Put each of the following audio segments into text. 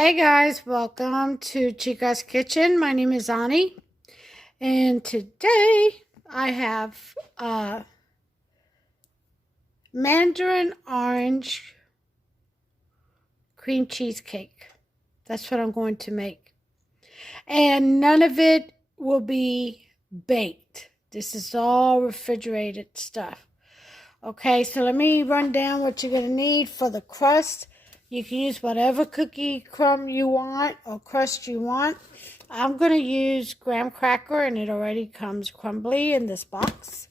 Hey guys, welcome to Chica's Kitchen. My name is Ani, and today I have Mandarin orange cream cheesecake. That's what I'm going to make. And none of it will be baked. This is all refrigerated stuff. Okay, so let me run down what you're going to need for the crust. You can use whatever cookie crumb you want or crust you want. I'm going to use graham cracker, and it already comes crumbly in this box.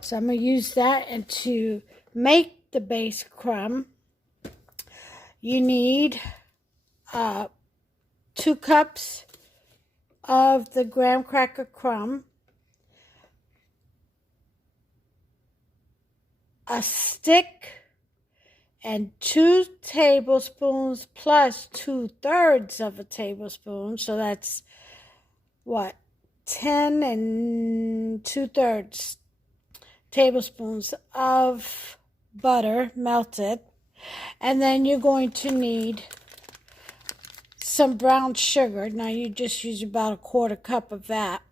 So I'm going to use that, and to make the base crumb, you need 2 cups of the graham cracker crumb, a stick, and 2 tablespoons plus 2/3 of a tablespoon. So that's what? 10 and 2/3 tablespoons of butter melted. And then you're going to need some brown sugar. Now you just use about 1/4 cup of that.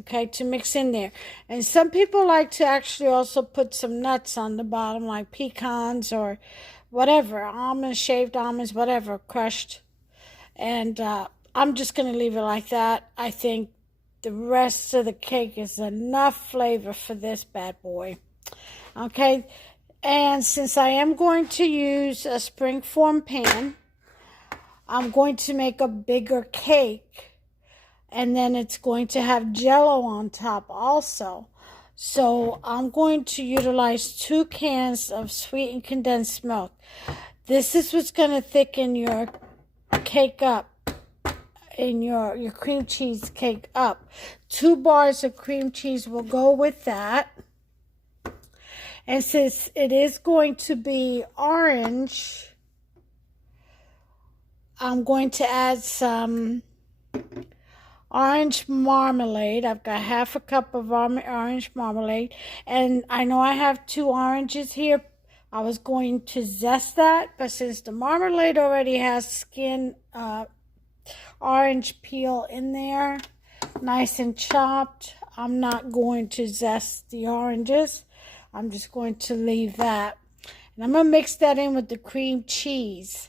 Okay, to mix in there. And some people like to actually also put some nuts on the bottom, like pecans or whatever, almonds, shaved almonds, whatever, crushed. And I'm just going to leave it like that. I think the rest of the cake is enough flavor for this bad boy. Okay, and since I am going to use a springform pan, I'm going to make a bigger cake. And then it's going to have Jello on top also. So I'm going to utilize 2 cans of sweetened condensed milk. This is what's going to thicken your cake up, in your cream cheese cake up. 2 bars of cream cheese will go with that. And since it is going to be orange, I'm going to add some orange marmalade. I've got 1/2 cup of orange marmalade, and I know I have 2 oranges here. I was going to zest that, but since the marmalade already has skin orange peel in there, nice and chopped, I'm not going to zest the oranges. I'm just going to leave that, and I'm going to mix that in with the cream cheese.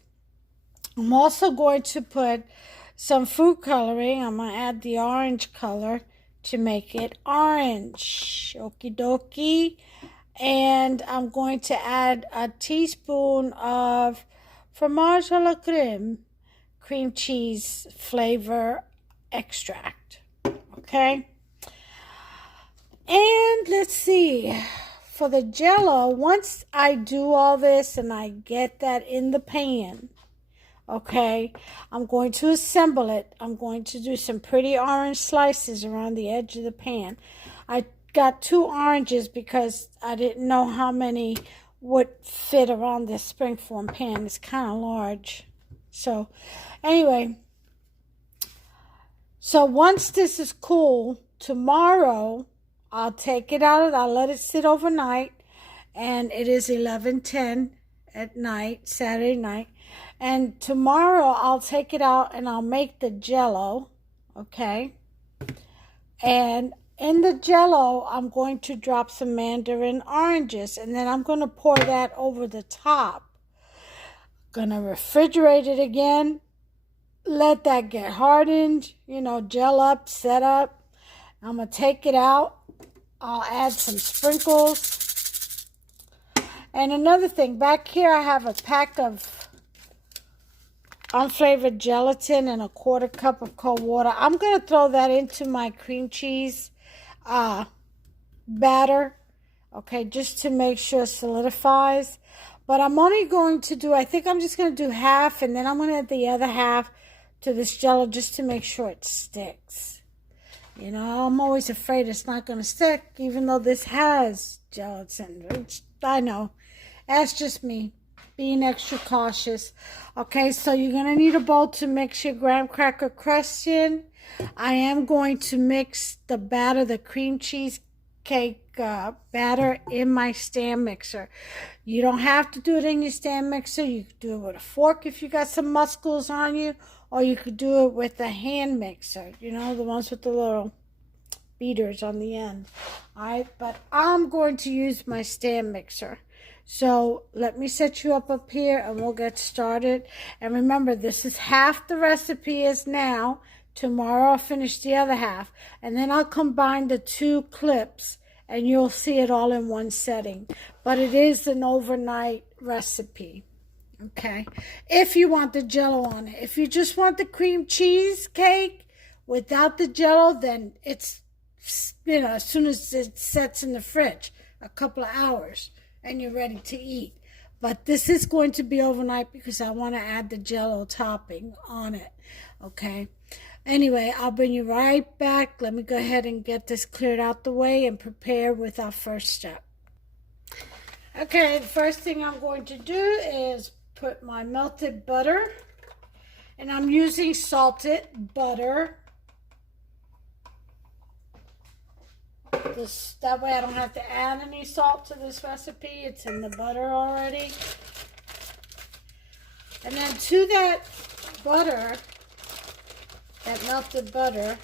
I'm also going to put some food coloring. I'm going to add the orange color to make it orange. Okie dokie. And I'm going to add a teaspoon of fromage à la crème, cream cheese flavor extract. Okay. And let's see. For the Jello, once I do all this and I get that in the pan, okay, I'm going to assemble it. I'm going to do some pretty orange slices around the edge of the pan. I got 2 oranges because I didn't know how many would fit around this springform pan. It's kind of large. So anyway, so once this is cool, tomorrow I'll take it out. I'll let it sit overnight, and it is 11:10 at night, Saturday night. And tomorrow I'll take it out and I'll make the Jello, okay? And in the Jello, I'm going to drop some Mandarin oranges, and then I'm going to pour that over the top. Gonna refrigerate it again, let that get hardened, gel up, set up. I'm gonna take it out. I'll add some sprinkles. And another thing, back here I have a pack of unflavored gelatin and 1/4 cup of cold water. I'm going to throw that into my cream cheese batter, okay, just to make sure it solidifies. But I'm only going to do, I think I'm just going to do half, and then I'm going to add the other half to this Jello just to make sure it sticks. I'm always afraid it's not going to stick, even though this has gelatin. I know, that's just me being extra cautious. Okay, so you're going to need a bowl to mix your graham cracker crust in. I am going to mix the batter, the cream cheese cake batter in my stand mixer. You don't have to do it in your stand mixer. You could do it with a fork if you got some muscles on you, or you could do it with a hand mixer, you know, the ones with the little beaters on the end. All right, but I'm going to use my stand mixer. So let me set you up here and we'll get started. And remember, this is half the recipe is now. Tomorrow I'll finish the other half, and then I'll combine the two clips and you'll see it all in one setting. But it is an overnight recipe. Okay, if you want the Jello on it. If you just want the cream cheesecake without the Jello, then it's, you know, as soon as it sets in the fridge, a couple of hours, and you're ready to eat. But this is going to be overnight because I want to add the Jello topping on it. Okay. Anyway, I'll bring you right back. Let me go ahead and get this cleared out the way and prepare with our first step. Okay, the first thing I'm going to do is put my melted butter, and I'm using salted butter. That way I don't have to add any salt to this recipe. It's in the butter already. And then to that butter, that melted butter,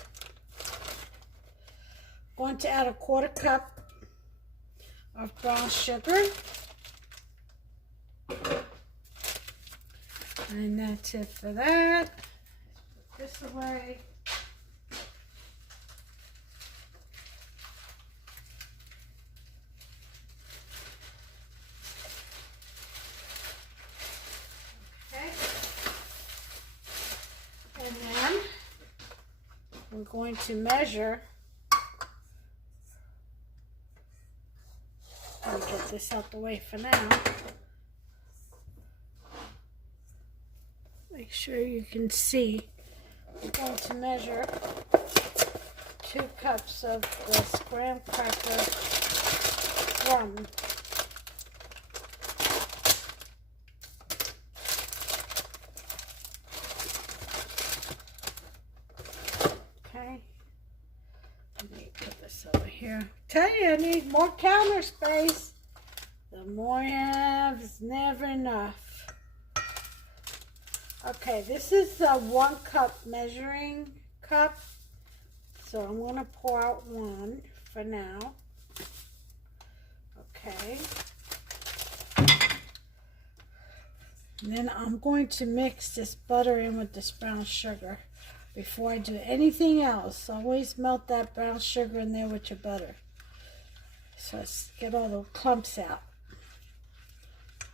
I'm going to add a 1/4 cup of brown sugar. And that's it for that. Put this away. Okay. And then I'm going to measure. Let me get this out the way for now. Make sure you can see. I'm going to measure 2 cups of the graham cracker crumb. Okay. Let me put this over here. Tell you, I need more counter space. The more you have is never enough. Okay, this is a 1 cup measuring cup. So I'm going to pour out 1 for now. Okay. And then I'm going to mix this butter in with this brown sugar before I do anything else. Always melt that brown sugar in there with your butter. So let's get all the clumps out.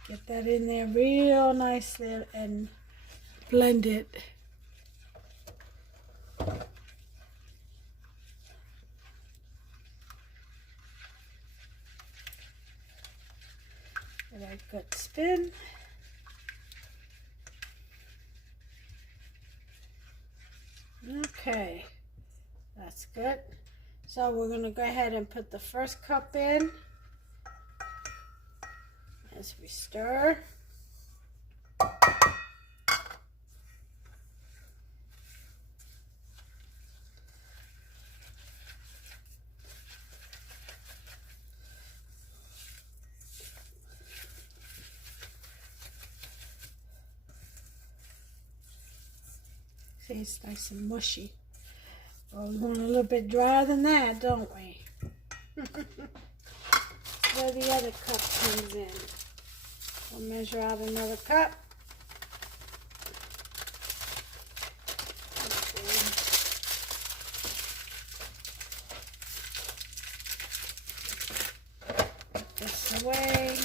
Get that in there real nicely and blend it. Give it a good spin. Okay, that's good. So we're going to go ahead and put the first cup in as we stir. See, it's nice and mushy. Well, we want a little bit drier than that, don't we? Where the other cup comes in. We'll measure out another cup. Put this away.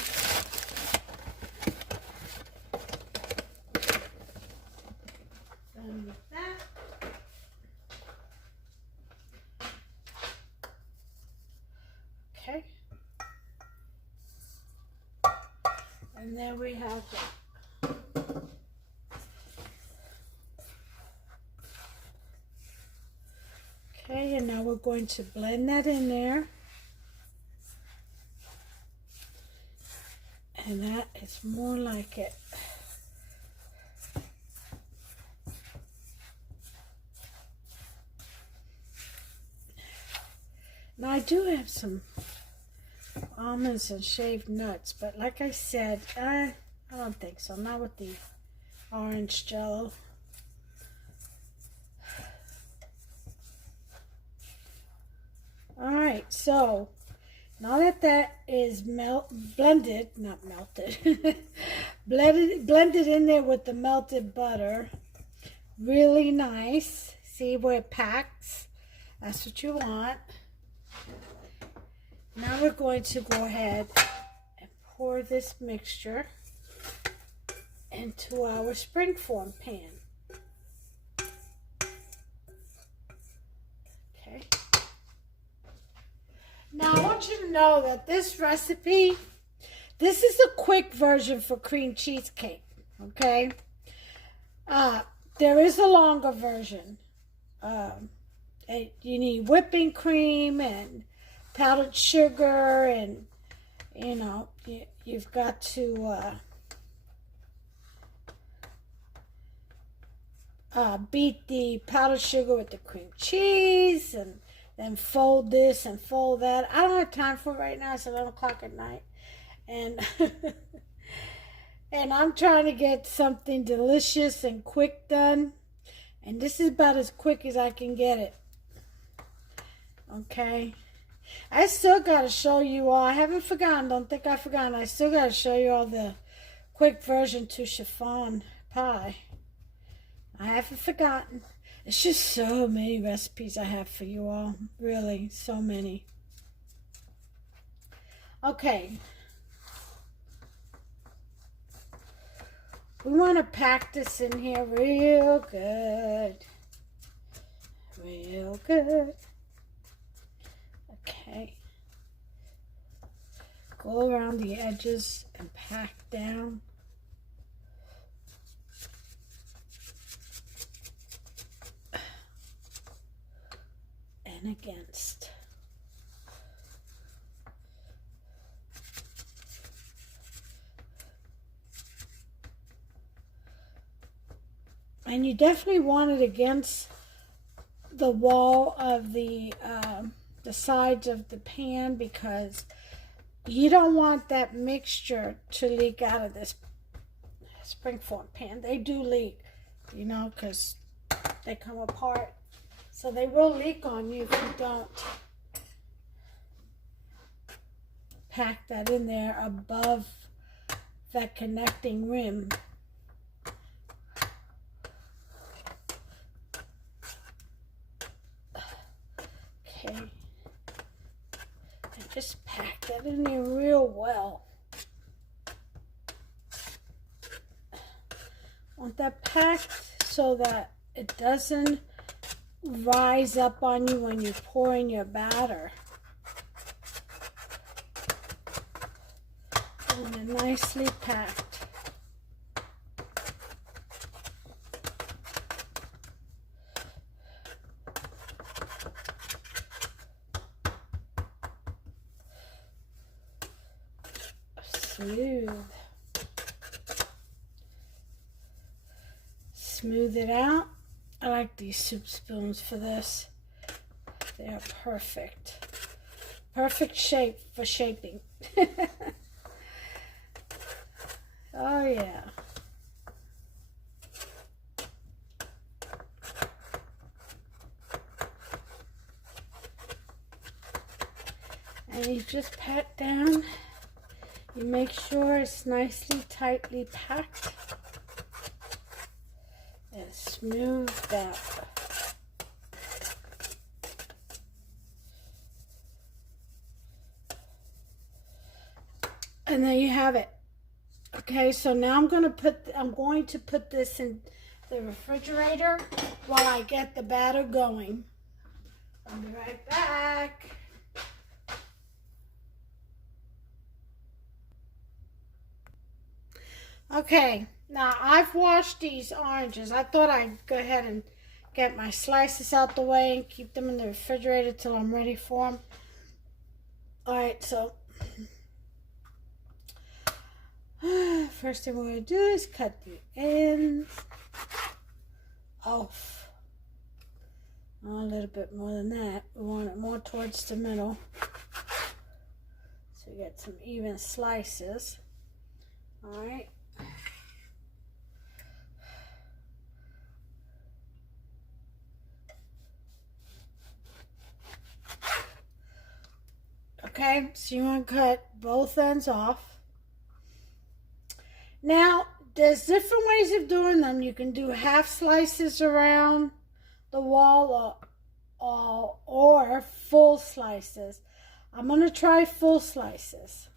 Done with that. Okay. And there we have it. Okay, and now we're going to blend that in there. And that is more like it. Now I do have some almonds and shaved nuts, but like I said, I don't think so. Not with the orange Jello. All right, so now that is blended, not melted, blended in there with the melted butter, really nice. See where it packs? That's what you want. Now we're going to go ahead and pour this mixture into our springform pan. Okay. Now I want you to know that this recipe, this is a quick version for cream cheesecake, okay? There is a longer version. You need whipping cream and powdered sugar, and you know, you've got to beat the powdered sugar with the cream cheese, and then fold this and fold that. I don't have time for it right now. It's 11 o'clock at night, and and I'm trying to get something delicious and quick done, and this is about as quick as I can get it. Okay, I still got to show you all. I haven't forgotten. Don't think I've forgotten. I still got to show you all the quick version to chiffon pie. I haven't forgotten. It's just so many recipes I have for you all. Really, so many. Okay. We want to pack this in here real good. Real good. Okay. Go around the edges and pack down. And against. And you definitely want it against the wall of the sides of the pan, because you don't want that mixture to leak out of this springform pan. They do leak, you know, because they come apart. So they will leak on you if you don't pack that in there above that connecting rim. Okay. And just pack that in there real well. Want that packed so that it doesn't rise up on you when you pour in your batter. And they're nicely packed. Smooth. Smooth it out. I like these soup spoons for this. They are perfect. Perfect shape for shaping. Oh yeah. And you just pat down. You make sure it's nicely, tightly packed. And smooth out. And there you have it. Okay, so now I'm going to put this in the refrigerator while I get the batter going. I'll be right back. Okay, now I've washed these oranges. I thought I'd go ahead and get my slices out the way and keep them in the refrigerator till I'm ready for them. Alright, so first thing we're going to do is cut the ends off. A little bit more than that. We want it more towards the middle. So we get some even slices. All right. Okay, so you want to cut both ends off. Now, there's different ways of doing them. You can do half slices around the wall or full slices. I'm going to try full slices.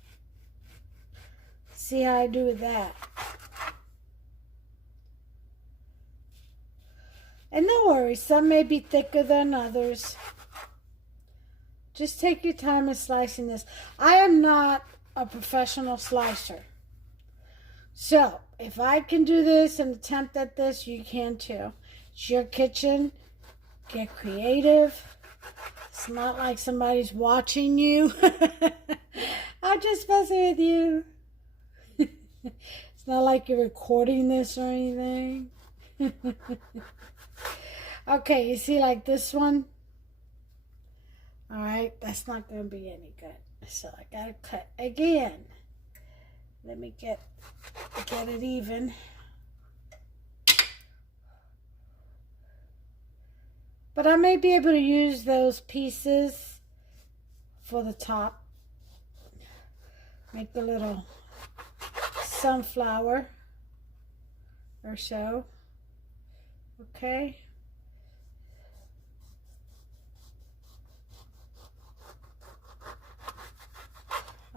See how I do that. And no worries, some may be thicker than others. Just take your time in slicing this. I am not a professional slicer. So, if I can do this and attempt at this, you can too. It's your kitchen. Get creative. It's not like somebody's watching you. I'm just messing with you. It's not like you're recording this or anything. Okay, you see like this one? Alright, that's not going to be any good. So I got to cut again. Let me get it even. But I may be able to use those pieces for the top. Make a little sunflower or so. Okay.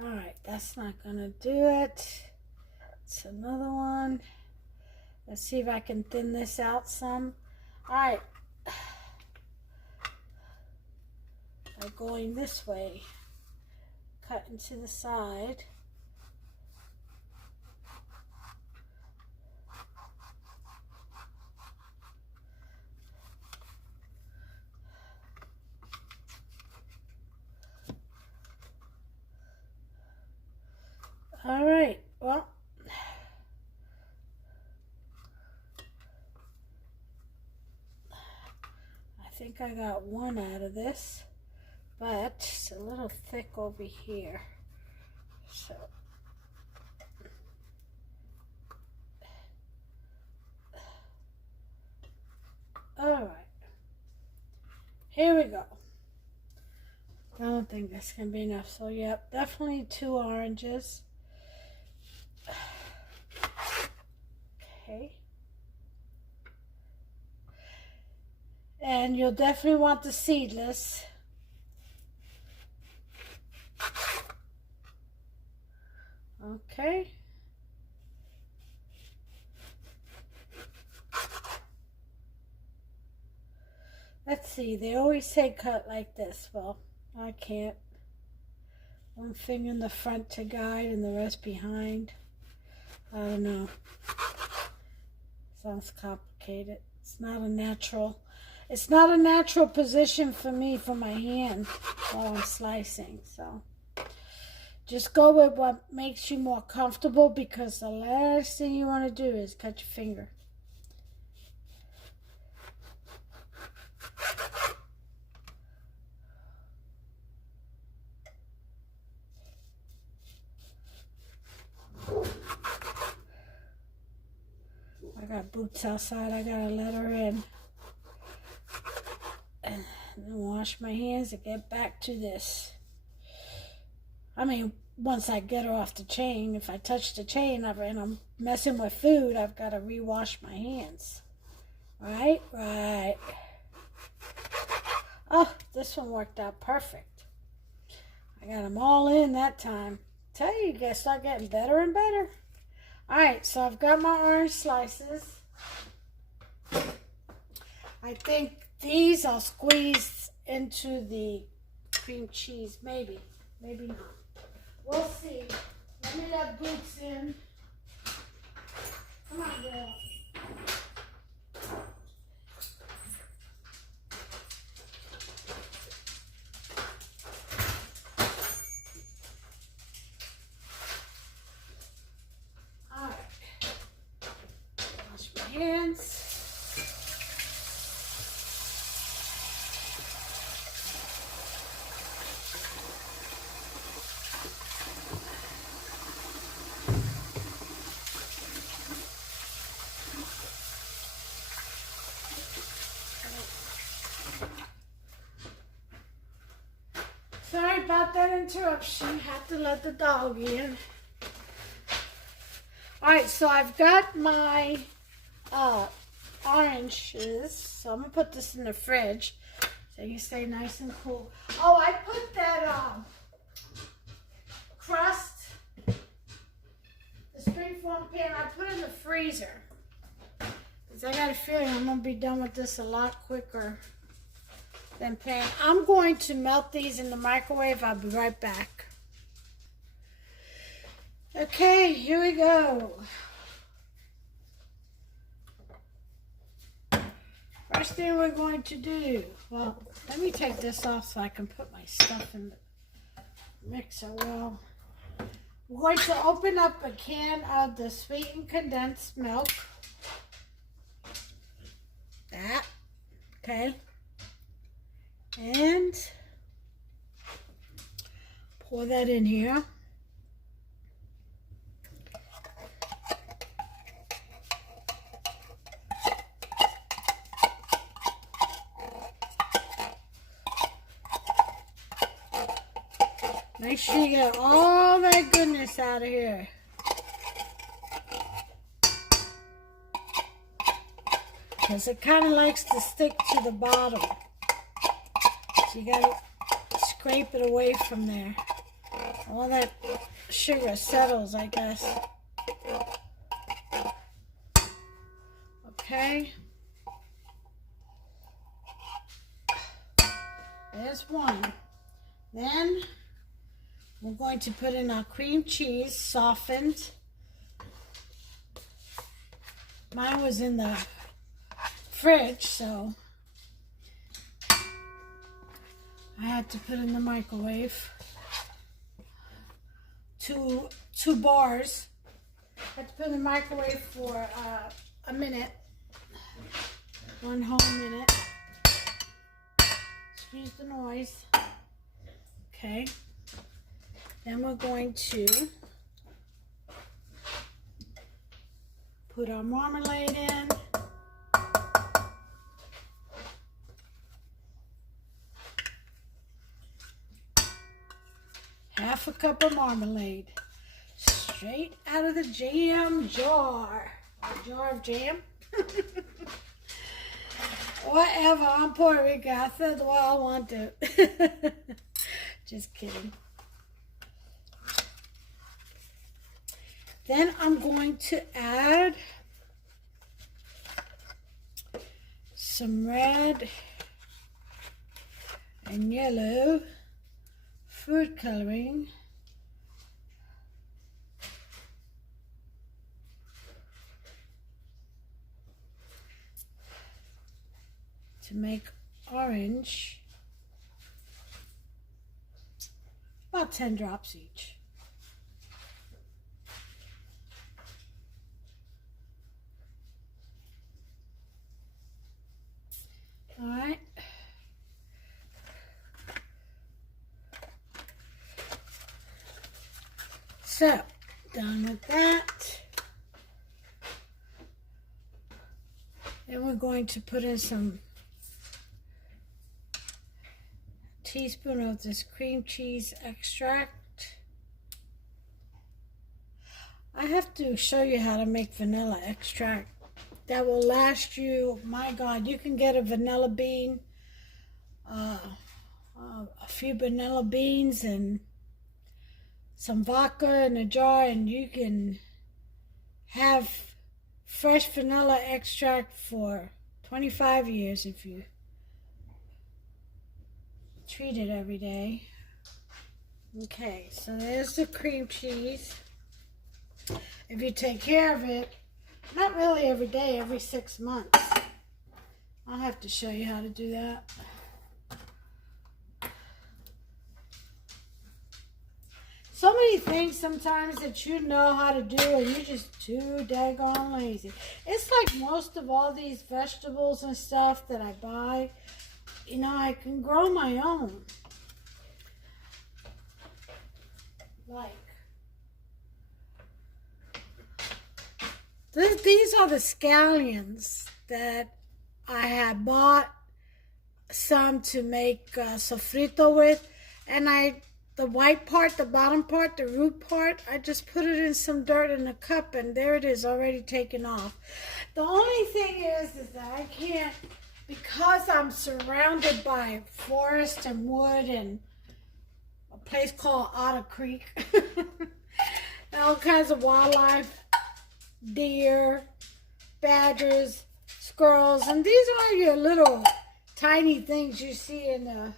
Alright, that's not gonna do it. It's another one. Let's see if I can thin this out some. Alright. By going this way, cutting to the side. All right, well, I think I got one out of this, but it's a little thick over here. So, all right, here we go. I don't think that's gonna be enough. So, yep, definitely 2 oranges. Okay. And you'll definitely want the seedless. Okay. Let's see, they always say cut like this. Well, I can't. One finger in the front to guide and the rest behind. I don't know. Sounds complicated. It's not a natural position for me for my hand while I'm slicing. So just go with what makes you more comfortable, because the last thing you want to do is cut your finger. I got boots outside. I gotta let her in and wash my hands and get back to this. I mean, once I get her off the chain, if I touch the chain and I'm messing with food, I've got to rewash my hands. Right? Right. Oh, this one worked out perfect. I got them all in that time. Tell you, you guys start getting better and better. Alright, so I've got my orange slices. I think these I'll squeeze into the cream cheese. Maybe. Maybe not. We'll see. Let me let Boots in. Come on, girl. Hands. about that interruption. Have to let the dog in. Alright, so I've got my oranges. So I'm going to put this in the fridge so you stay nice and cool. Oh, I put that crust, the springform pan, I put in the freezer. Because I got a feeling I'm going to be done with this a lot quicker than pan. I'm going to melt these in the microwave. I'll be right back. Okay, here we go. First thing we're going to do, well, let me take this off so I can put my stuff in the mixer. Well, we're going to open up a can of the sweetened condensed milk. That, okay. And pour that in here. Make sure you get all that goodness out of here. Because it kind of likes to stick to the bottom. So you got to scrape it away from there. All that sugar settles, I guess. Okay. There's one. Then we're going to put in our cream cheese, softened. Mine was in the fridge, so I had to put in the microwave. Two bars. I had to put in the microwave for a minute. One whole minute. Excuse the noise. Okay. Then we're going to put our marmalade in. Half a cup of marmalade. Straight out of the jam jar. A jar of jam. Whatever, I'm Puerto Rican. I said the way I want to. Just kidding. Then I'm going to add some red and yellow food coloring. To make orange. About 10 drops each. All right. So, done with that. Then we're going to put in some teaspoon of this cream cheese extract. I have to show you how to make vanilla extract. That will last you, my God, you can get a vanilla bean, a few vanilla beans and some vodka in a jar, and you can have fresh vanilla extract for 25 years if you treat it every day. Okay, so there's the cream cheese. If you take care of it, not really every day, every 6 months. I'll have to show you how to do that. So many things sometimes that you know how to do and you're just too daggone lazy. It's like most of all these vegetables and stuff that I buy, you know, I can grow my own. Like, these are the scallions that I had bought some to make sofrito with, and I the white part, the bottom part, the root part, I just put it in some dirt in a cup, and there it is, already taken off. The only thing is that I can't, because I'm surrounded by forest and wood and a place called Otter Creek, and all kinds of wildlife, deer, badgers, squirrels, and these aren't your little tiny things you see in the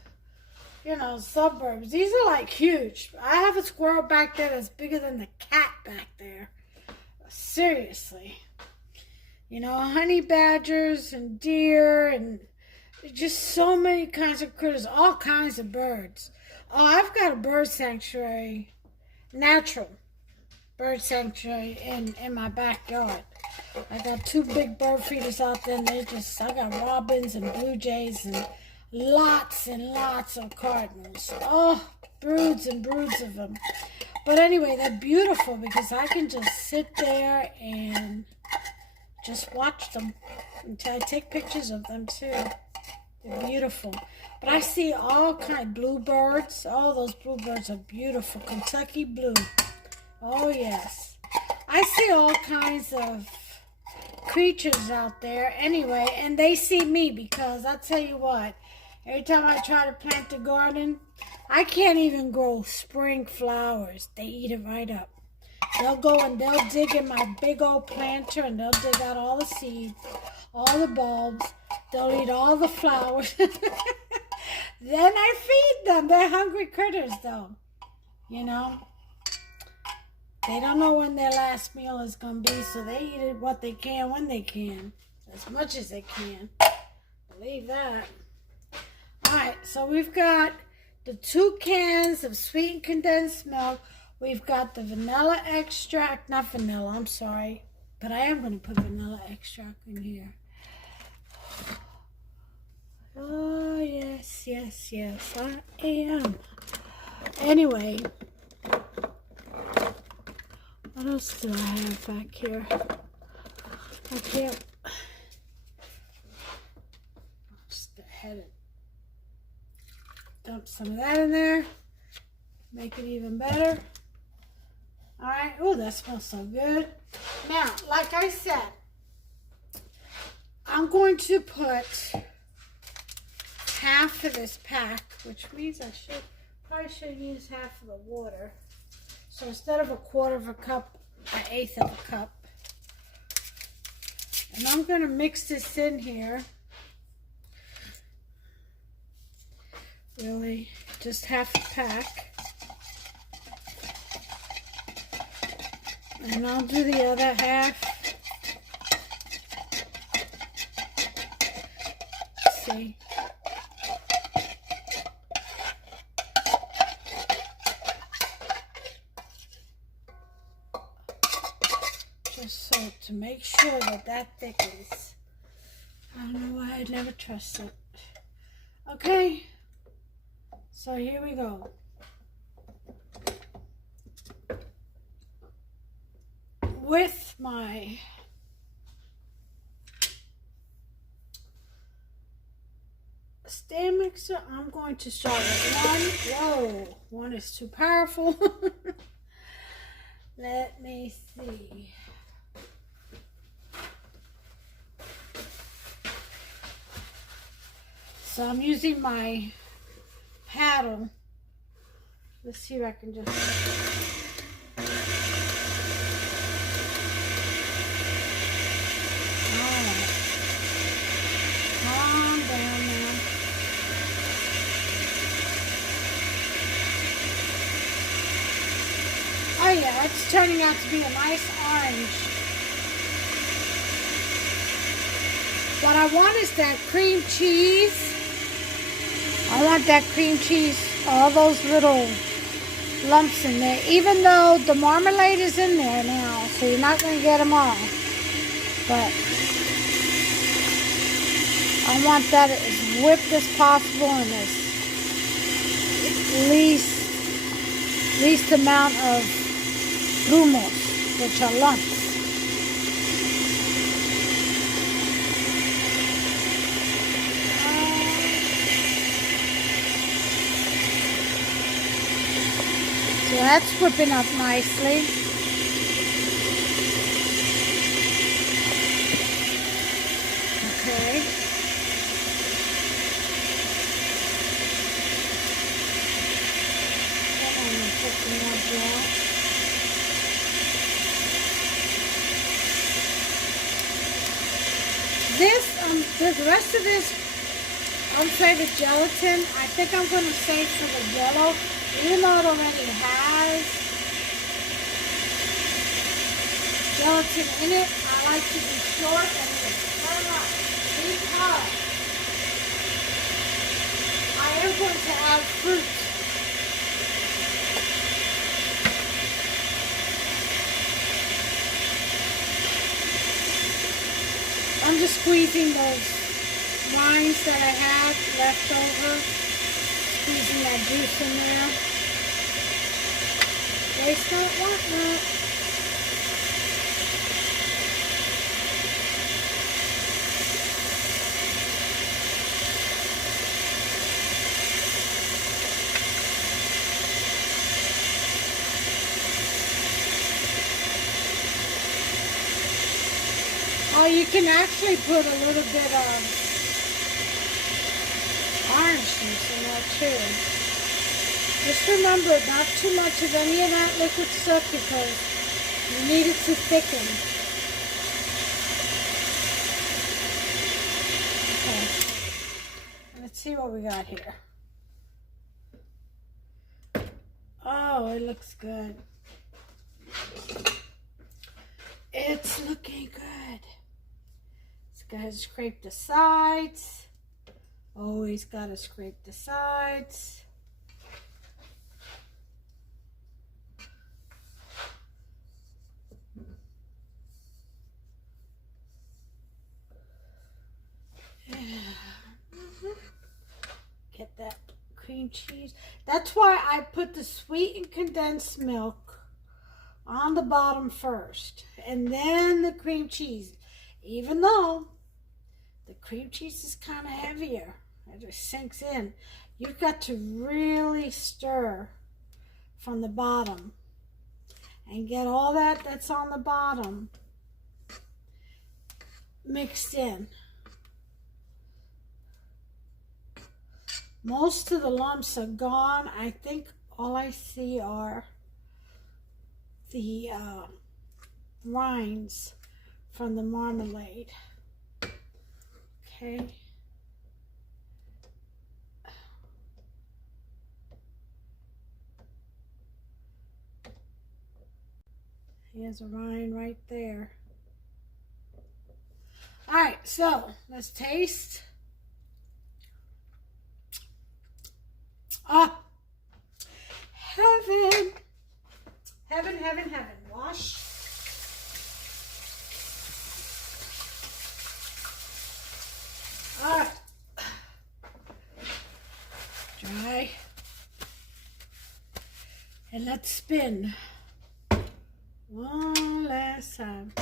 suburbs. These are like huge. I have a squirrel back there that's bigger than the cat back there. Seriously. Honey badgers and deer and just so many kinds of critters, all kinds of birds. Oh, I've got a bird sanctuary, natural bird sanctuary in my backyard. I got 2 big bird feeders out there, and I got robins and blue jays and lots of cardinals. Oh, broods and broods of them. But anyway, they're beautiful because I can just sit there and just watch them until I take pictures of them too. They're beautiful. But I see all kind of bluebirds. Oh, those bluebirds are beautiful. Kentucky blue. Oh, yes. I see all kinds of creatures out there anyway, and they see me because I'll tell you what, every time I try to plant a garden, I can't even grow spring flowers. They eat it right up. They'll go and they'll dig in my big old planter, and they'll dig out all the seeds, all the bulbs. They'll eat all the flowers. Then I feed them. They're hungry critters, though. They don't know when their last meal is going to be, so they eat it what they can when they can. As much as they can. Believe that. Alright, so we've got the 2 cans of sweetened condensed milk. We've got the vanilla extract. Not vanilla, I'm sorry. But I am going to put vanilla extract in here. Oh, yes, I am. Anyway. What else do I have back here? I can't. Just go ahead and dump some of that in there. Make it even better. Alright. Oh, that smells so good. Now, like I said, I'm going to put half of this pack, which means I probably should use half of the water. So instead of 1/4 of a cup, 1/8 of a cup. And I'm going to mix this in here. Really, just half a pack. And I'll do the other half. Let's see. Just so to make sure that thickens. I don't know why I'd never trust it. Okay. So here we go. With my stand mixer, I'm going to start with 1. Whoa, 1 is too powerful. Let me see. So I'm using my paddle. Let's see if I can just... Alright. Calm down now. Oh yeah, it's turning out to be a nice orange. What I want is that cream cheese. I want that cream cheese, all those little lumps in there, even though the marmalade is in there now, so you're not going to get them all. But I want that as whipped as possible and as least amount of grumos, which are lumps. that's whipping up nicely. Okay. Then I'm going to put some more gel. The rest of this unflavored gelatin, I think I'm going to save for the Jello, even though it already has gelatin in it. I like to be short and turn up because I am going to add fruit. I'm just squeezing those rinds that I had left over, squeezing that juice in there. Waste not, want not. Oh, you can actually put a little bit of orange juice in there too. Just remember, not too much of any of that liquid stuff because you need it to thicken. Okay. Let's see what we got here. Oh, it looks good. It's looking good. Gotta scrape the sides. Always gotta scrape the sides. Yeah. Get that cream cheese. That's why I put the sweetened condensed milk on the bottom first, and then the cream cheese. Even though the cream cheese is kind of heavier, it just sinks in. You've got to really stir from the bottom and get all that's on the bottom mixed in. Most of the lumps are gone. I think all I see are the rinds from the marmalade. Okay. Here's a rind right there. All right, so let's taste. Ah, heaven. Heaven, heaven, heaven. Wash. All right. Dry. And let's spin one last time.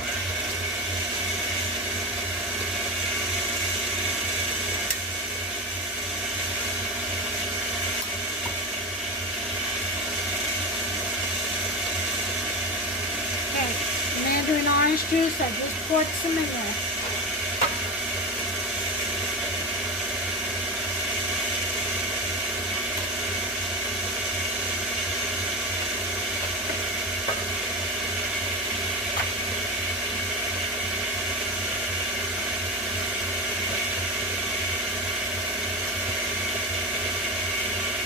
Okay, Mandarin orange juice, I just poured some in there.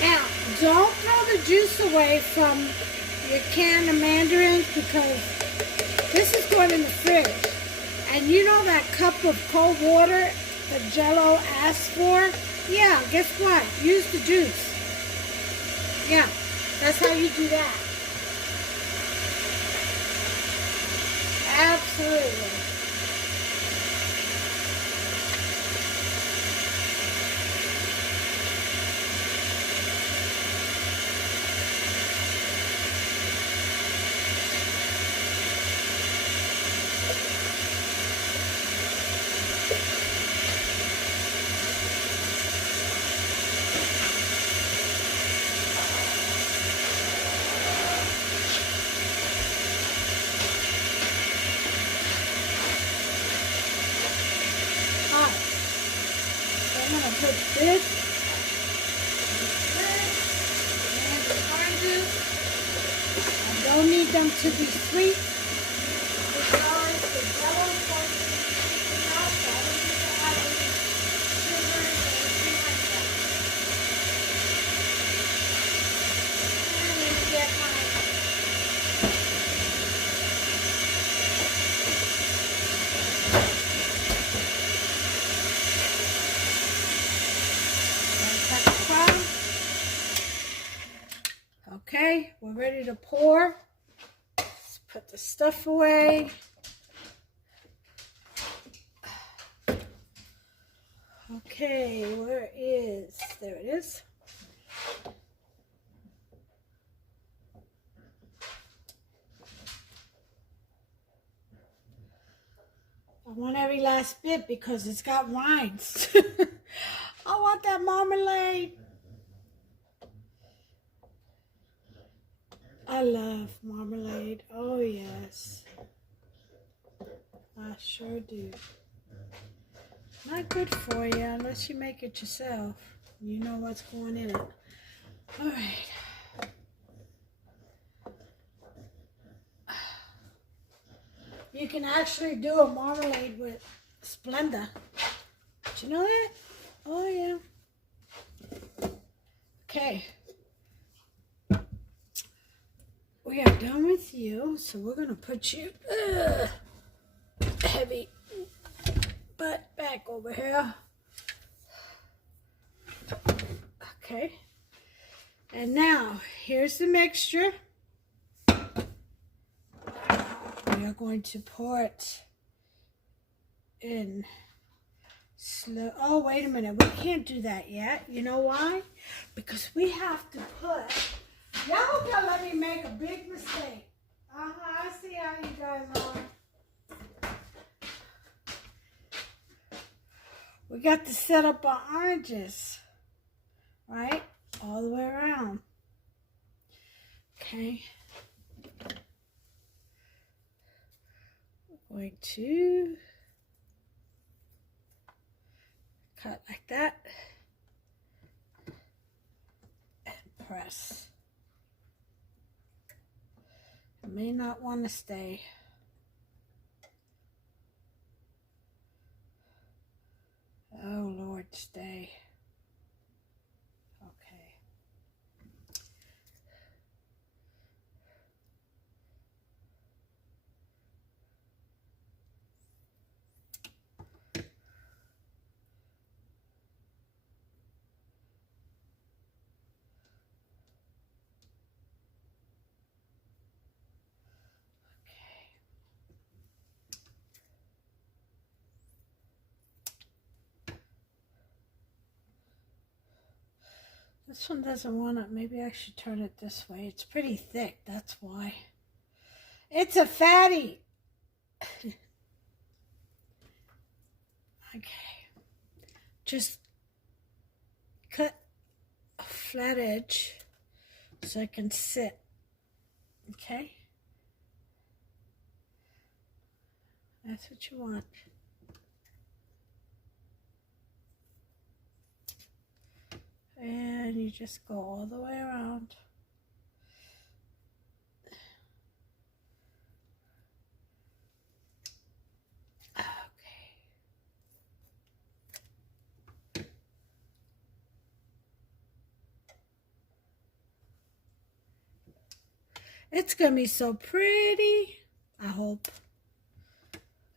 Now, don't throw the juice away from your can of mandarins because this is going in the fridge. And you know that cup of cold water that Jello asked for? Yeah, guess what? Use the juice. Yeah, that's how you do that. Absolutely. I'm going to put this and the oranges. I don't need them to be sweet because the jello is going to be sweet enough. So I don't need to add any sugar or anything like that. And let me get my okay, we're ready to pour. Let's put the stuff away. Okay, there it is. I want every last bit because it's got rinds. I want that marmalade. I love marmalade. Oh, yes. I sure do. Not good for you unless you make it yourself. You know what's going in it. All right. You can actually do a marmalade with Splenda. Did you know that? Oh, yeah. Okay. We are done with you, so we're going to put you heavy butt back over here. Okay. And now, here's the mixture. We are going to pour it in slow. Oh, wait a minute. We can't do that yet. You know why? Because we have to put... Y'all gonna let me make a big mistake. I see how you guys are. We got to set up our oranges, right? All the way around. Okay. We're going to cut like that and press. I may not want to stay. Oh, Lord, stay. Okay. This one doesn't want it. Maybe I should turn it this way. It's pretty thick, that's why. It's a fatty. Okay. Just cut a flat edge so I can sit. Okay? That's what you want. And you just go all the way around. Okay. It's gonna be so pretty, I hope.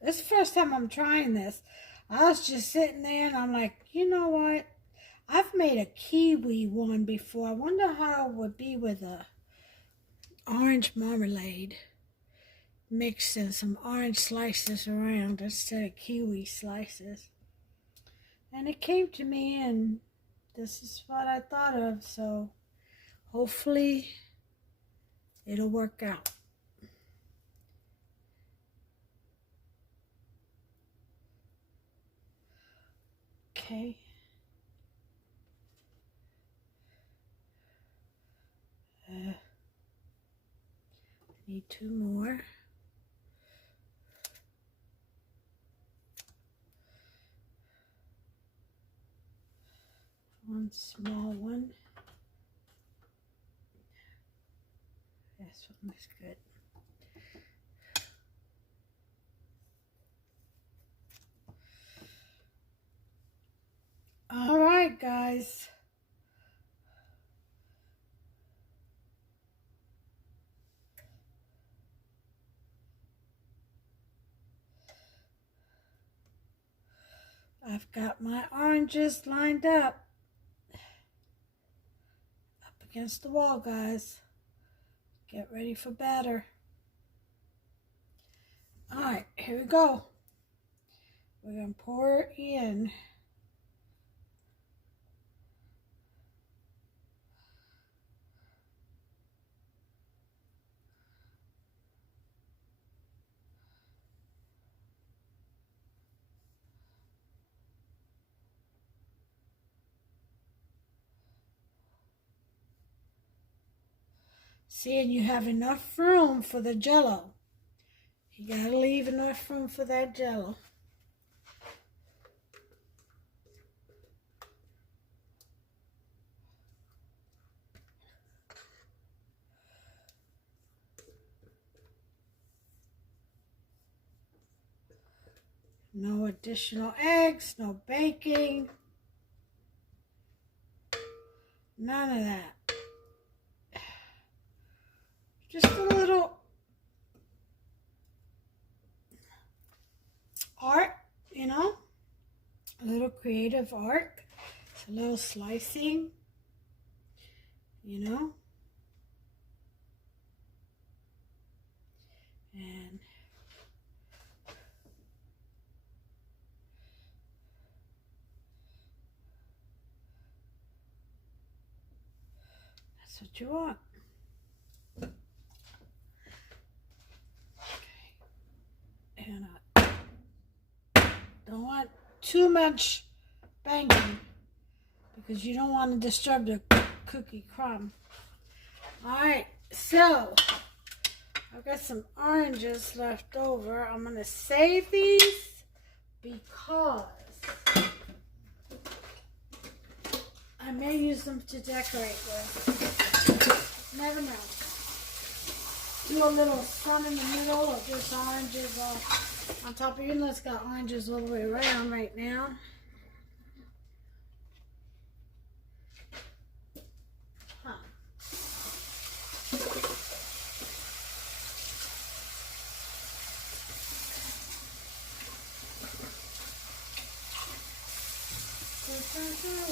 This is the first time I'm trying this. I was just sitting there and I'm like, you know what? I've made a kiwi one before. I wonder how it would be with a orange marmalade. Mixing some orange slices around instead of kiwi slices. And it came to me and this is what I thought of. So hopefully it'll work out. Okay. Need two more. one small one. This one looks good. All right, guys. I've got my oranges lined up against the wall, guys. Get ready for batter. All right, here we go. We're going to pour in see, and you have enough room for the Jello. You got to leave enough room for that Jello. No additional eggs, no baking, none of that. Just a little art, you know, a little creative art, a little slicing, you know, and that's what you want. And I don't want too much banging because you don't want to disturb the cookie crumb. All right, so I've got some oranges left over. I'm going to save these because I may use them to decorate with. Never know. Do a little sun in the middle or just oranges on top. Even though it's got oranges all the way around right now.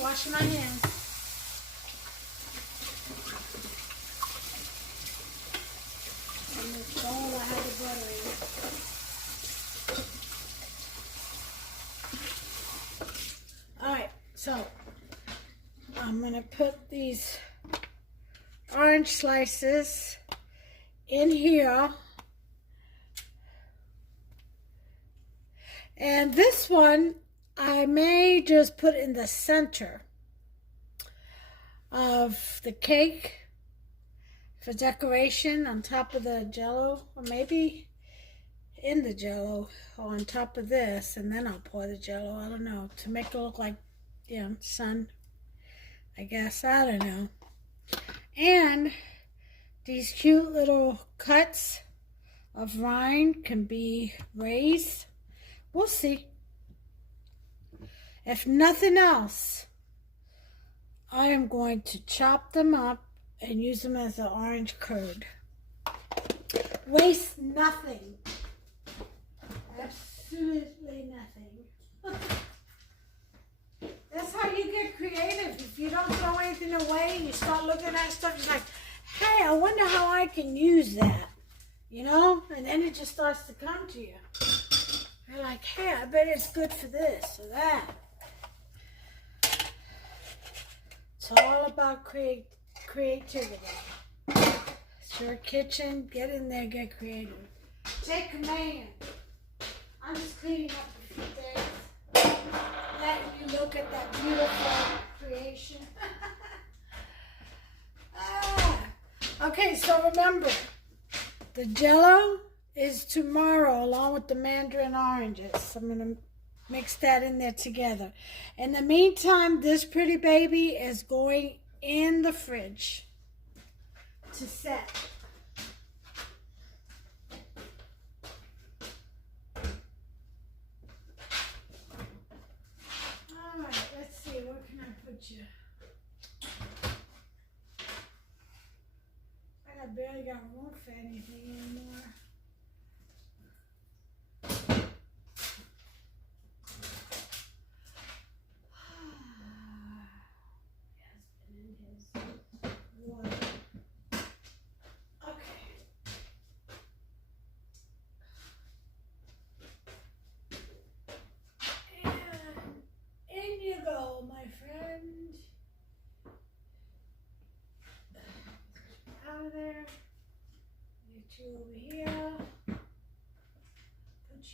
Wash my hands. I have the butter in. Alright, so I'm going to put these orange slices in here. And this one I may just put in the center of the cake for decoration on top of the Jello, or maybe in the Jello or on top of this, and then I'll pour the Jello. I don't know, to make it look like, you know, sun, I guess. I don't know. And these cute little cuts of rind can be raised. We'll see. If nothing else, I am going to chop them up and use them as an orange curd. Waste nothing. Absolutely nothing. That's how you get creative. If you don't throw anything away, you start looking at stuff, you're like, hey, I wonder how I can use that. You know? And then it just starts to come to you. You're like, hey, I bet it's good for this or that. It's all about creativity. It's your kitchen. Get in there, get creative. Take command. I'm just cleaning up a few things. Letting you look at that beautiful creation. Okay, so remember, the Jello is tomorrow along with the Mandarin oranges. I'm going to Mix that in there together. In the meantime, this pretty baby is going in the fridge to set. All right, let's see, where can I put you? I barely got room for anything anymore. There. Get you over here. Put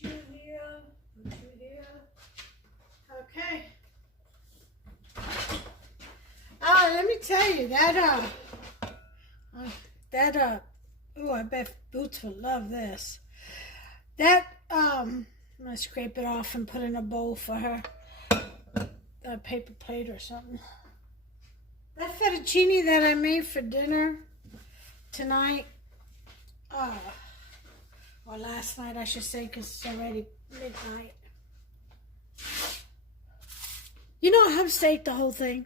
you here. Put you here. Okay. Let me tell you oh, I bet Boots would love this. I'm gonna scrape it off and put in a bowl for her. A paper plate or something. That fettuccine that I made for dinner tonight, or last night I should say, because it's already midnight. You know, I have staked the whole thing.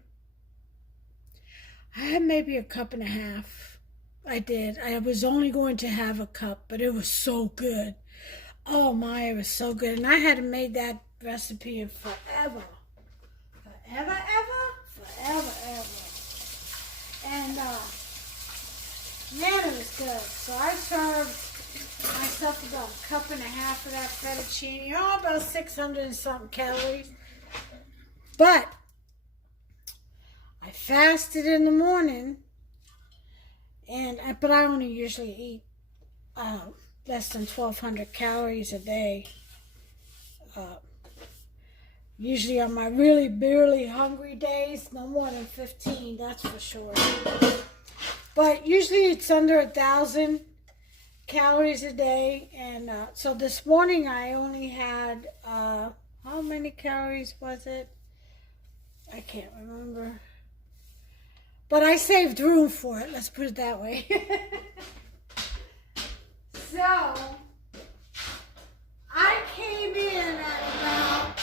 I had maybe a cup and a half. I did. I was only going to have a cup, but it was so good. Oh my, it was so good. And I hadn't made that recipe in forever. Forever. And, man, it was good. So I served myself about a cup and a half of that fettuccine. About 600 and something calories. But I fasted in the morning, but I only usually eat less than 1,200 calories a day. Usually on my really barely hungry days, no more than 15, that's for sure. But usually it's under 1,000 calories a day. And so this morning I only had, how many calories was it? I can't remember. But I saved room for it, let's put it that way. So, I came in at about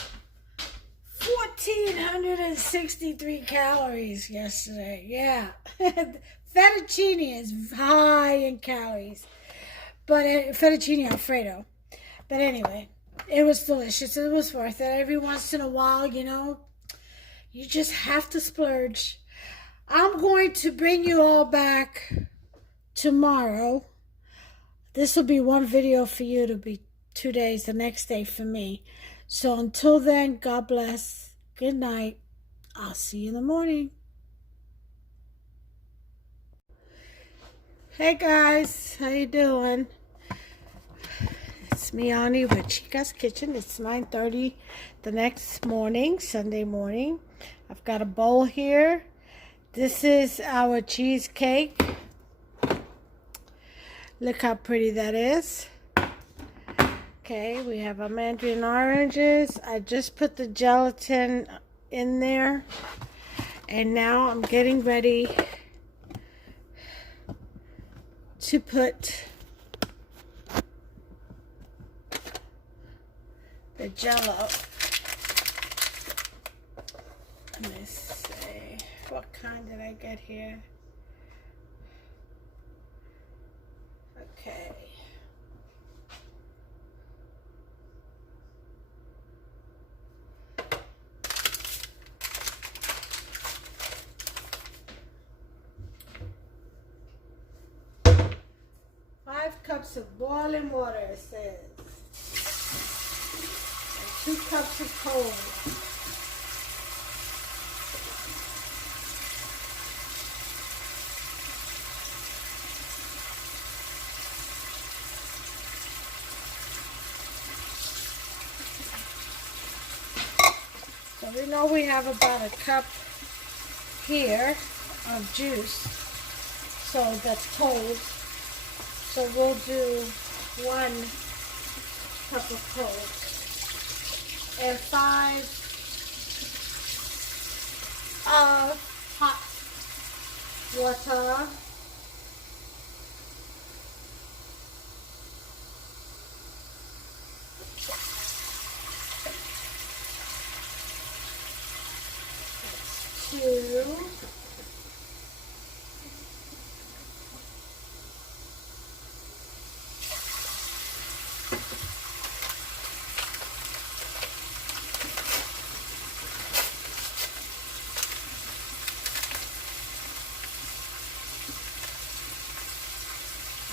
1,463 calories yesterday. Yeah. Fettuccine is high in calories. But fettuccine Alfredo. But anyway, it was delicious. It was worth it. Every once in a while, you know, you just have to splurge. I'm going to bring you all back tomorrow. This will be one video for you. It'll be 2 days, the next day for me. So until then, God bless. Good night. I'll see you in the morning. Hey guys, how you doing? It's me, Ani, with Chica's Kitchen. It's 9:30 the next morning, Sunday morning. I've got a bowl here. This is our cheesecake. Look how pretty that is. Okay, we have our Mandarin oranges. I just put the gelatin in there. And now I'm getting ready to put the Jello. Let me see, what kind did I get here? Okay. Five cups of boiling water, it says. And 2 cups of cold. So we know we have about a cup here of juice, so that's cold. So we'll do 1 cup of cold. and 5 of hot water. Two.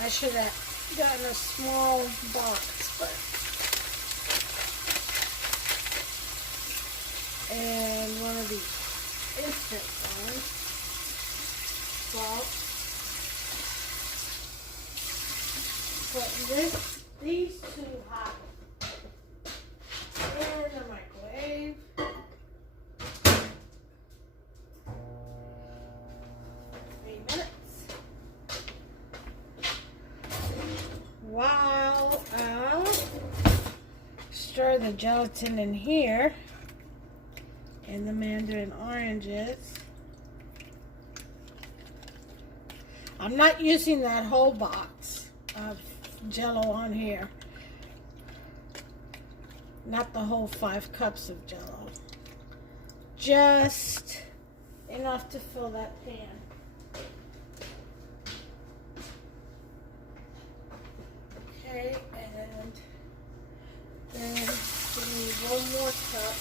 I should have gotten a small box, but and one of these instant ones. Salt. Put these two hot in the microwave. 3 minutes. While stir the gelatin in here and the mandarin oranges. I'm not using that whole box of Jello on here. Not the whole 5 cups of Jello. Just enough to fill that pan. Okay, and then we need 1 more cup.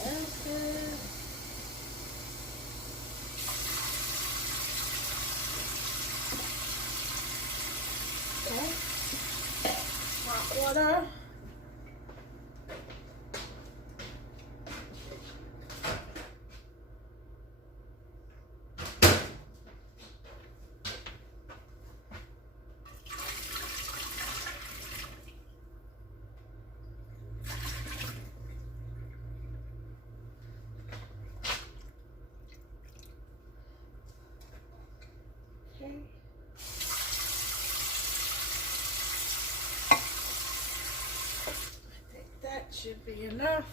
Okay. Hot water. Okay. I think that should be enough.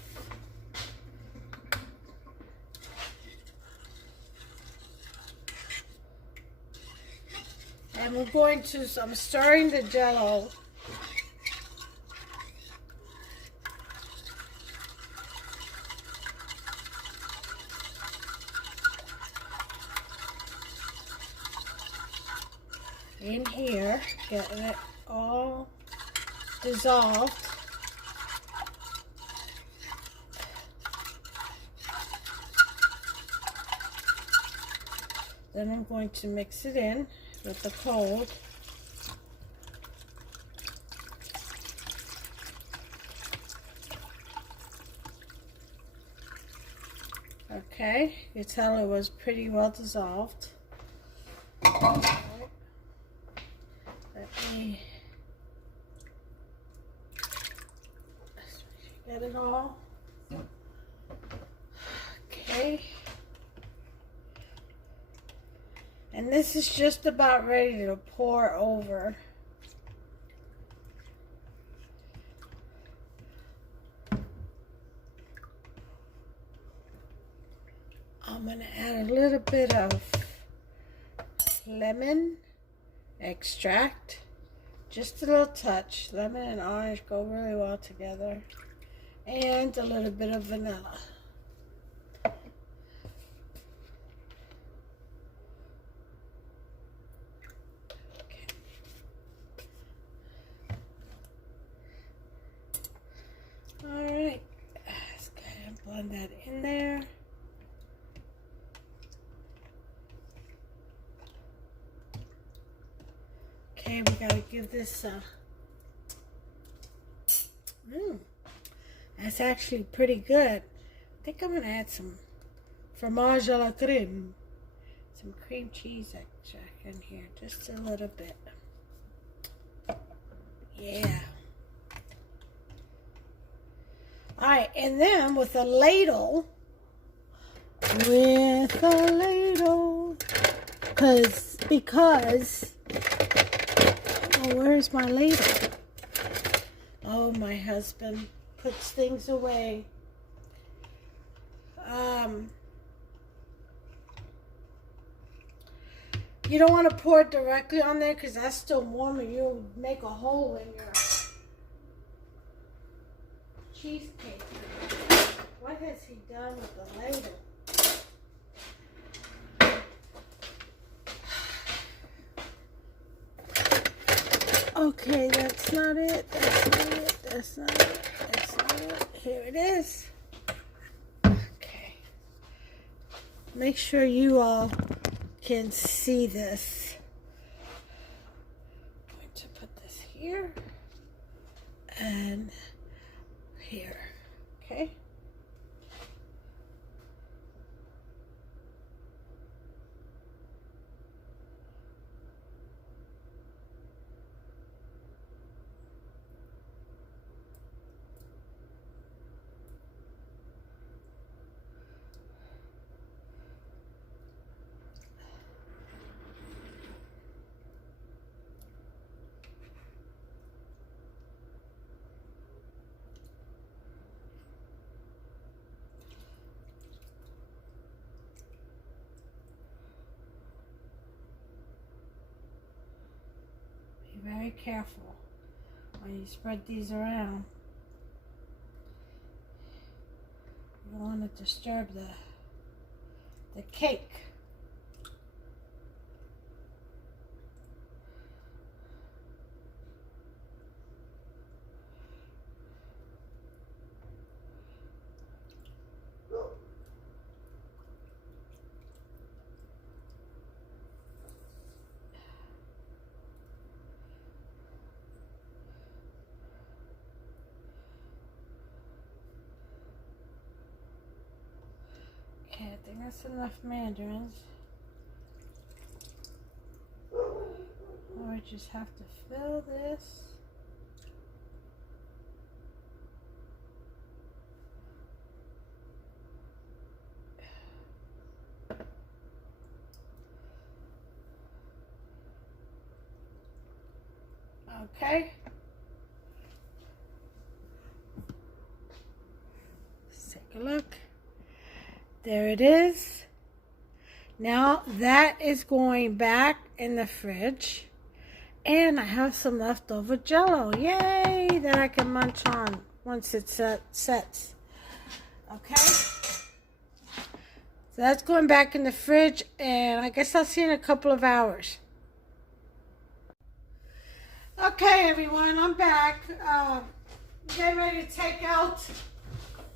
And we're going to, so I'm stirring the Jello. In here, getting it all dissolved. Then I'm going to mix it in with the cold. Okay, you tell it was pretty well dissolved. Let me get it all. Okay. And this is just about ready to pour over. I'm going to add a little bit of lemon extract. Just a little touch. Lemon and orange go really well together. And a little bit of vanilla. Alright, let's go ahead and blend that in there. Okay, we gotta give this that's actually pretty good. I think I'm gonna add some fromage à la crème, some cream cheese extract in here, just a little bit. Yeah. Alright, and then with a ladle, because Oh, where's my ladle? Oh, my husband puts things away. You don't want to pour it directly on there because that's still warm and you'll make a hole in your cheesecake. What has he done with the ladle? Okay, that's not it. That's not it. That's not it. That's not it. Here it is. Okay. Make sure you all can see this. I'm going to put this here and here. Okay. Be very careful when you spread these around. You don't want to disturb the cake. Okay, I think that's enough mandarins. Now I just have to fill this. Okay. Let's take a look. There it is. Now that is going back in the fridge. And I have some leftover Jello. Yay! That I can munch on once it sets. Okay. So that's going back in the fridge. And I guess I'll see you in a couple of hours. Okay, everyone. I'm back. Getting ready to take out.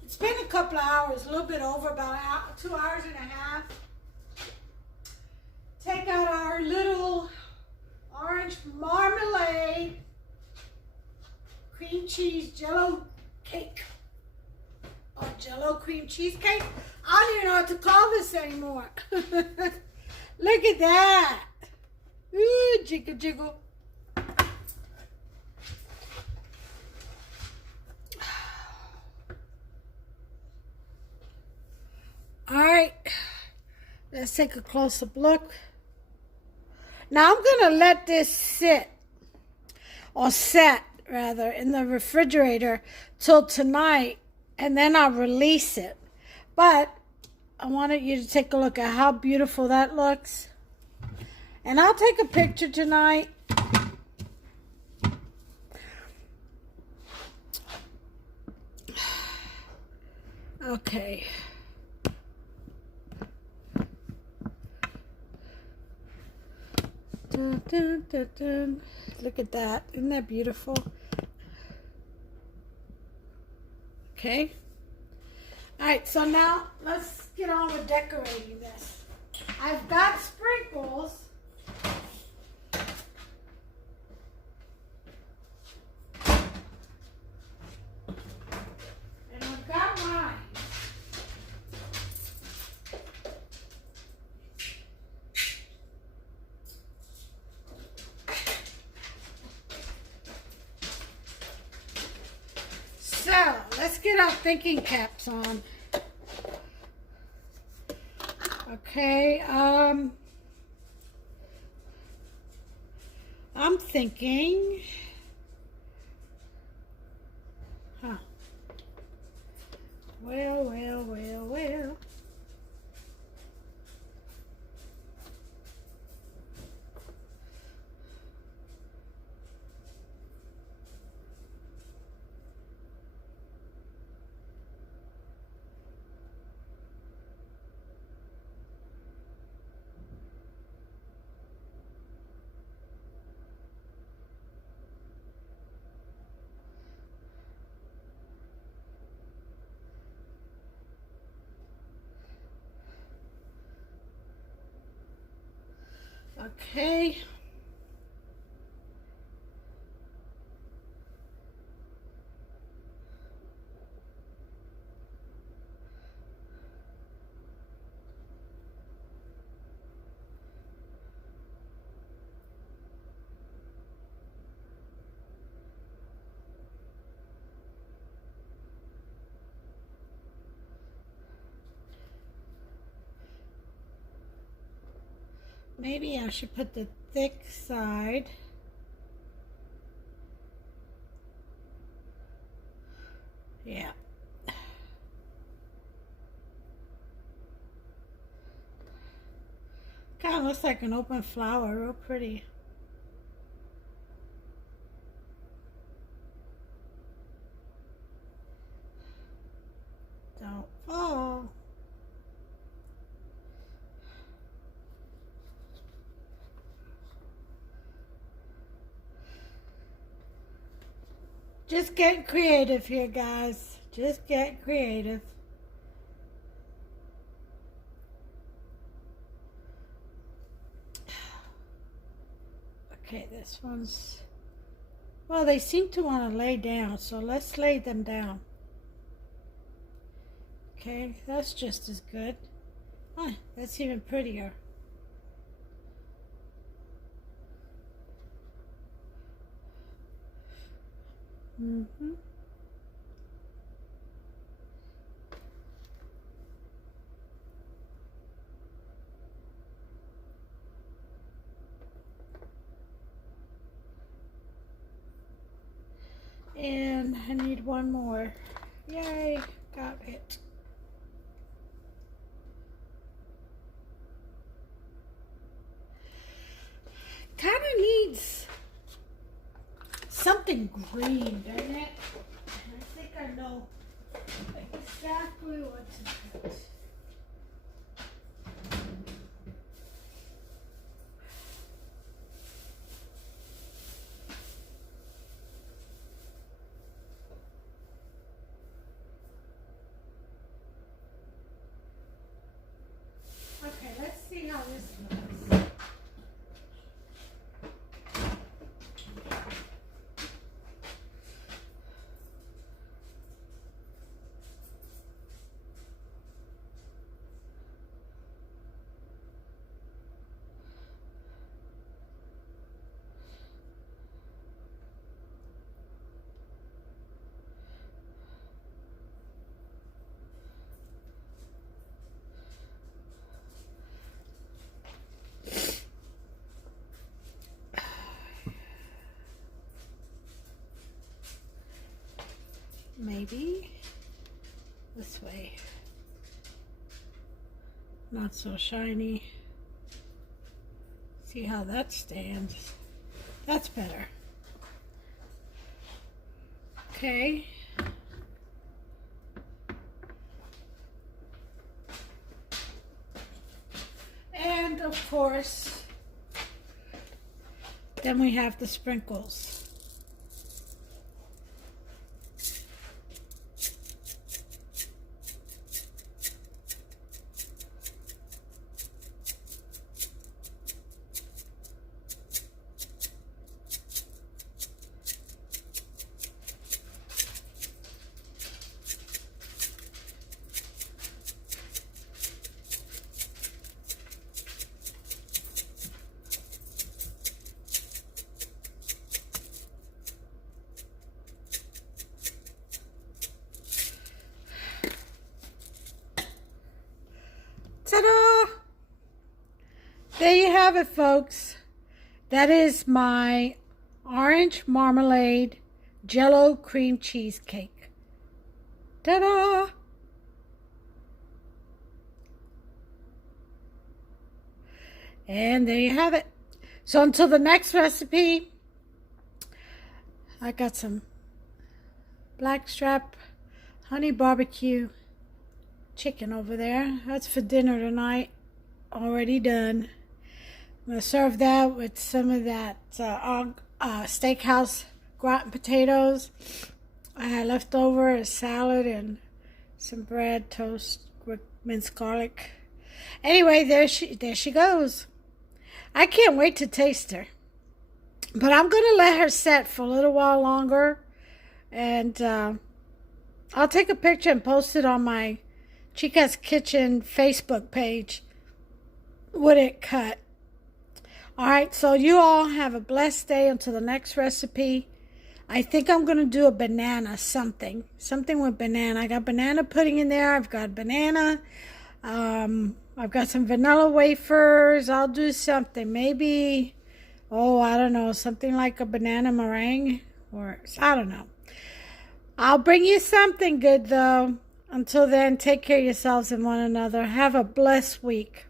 It's been a couple of hours, a little bit over, about 2 hours and a half. Take out our little orange marmalade cream cheese Jello cake. Or Jello cream cheesecake. I don't even know what to call this anymore. Look at that. Ooh, jiggle jiggle. All right, let's take a close-up look. Now I'm going to let this sit, or set rather, in the refrigerator till tonight, and then I'll release it. But I wanted you to take a look at how beautiful that looks. And I'll take a picture tonight. Okay. Dun, dun, dun, dun. Look at that. Isn't that beautiful? Okay. All right, so now let's get on with decorating this. I've got sprinkles. And I've got mine. So, let's get our thinking caps on. Okay, I'm thinking, well. Okay. Maybe I should put the thick side. Yeah. Kind of looks like an open flower, real pretty. Don't fall. Just get creative here, guys. Just get creative. Okay, this one's... Well, they seem to want to lay down, so let's lay them down. Okay, that's just as good. Huh, that's even prettier. Mm-hmm. And I need one more. Yay, got it. Kind of needs something green, doesn't it? I think I know exactly what to put. Okay, let's see how this looks. Maybe this way. Not so shiny. See how that stands. That's better. Okay. And of course, then we have the sprinkles. Ta-da! There you have it, folks. That is my orange marmalade Jello cream cheesecake. Ta-da! And there you have it. So until the next recipe, I got some blackstrap honey barbecue chicken over there. That's for dinner tonight. Already done. I'm going to serve that with some of that steakhouse gratin potatoes. I had leftover a salad and some bread, toast with minced garlic. Anyway, there she goes. I can't wait to taste her. But I'm going to let her set for a little while longer. And I'll take a picture and post it on my Chica's Kitchen Facebook page with it cut. All right, so you all have a blessed day until the next recipe. I think I'm going to do a banana something with banana. I got banana pudding in there. I've got banana. I've got some vanilla wafers. I'll do something. Maybe, I don't know, something like a banana meringue. Or, I don't know. I'll bring you something good, though. Until then, take care of yourselves and one another. Have a blessed week.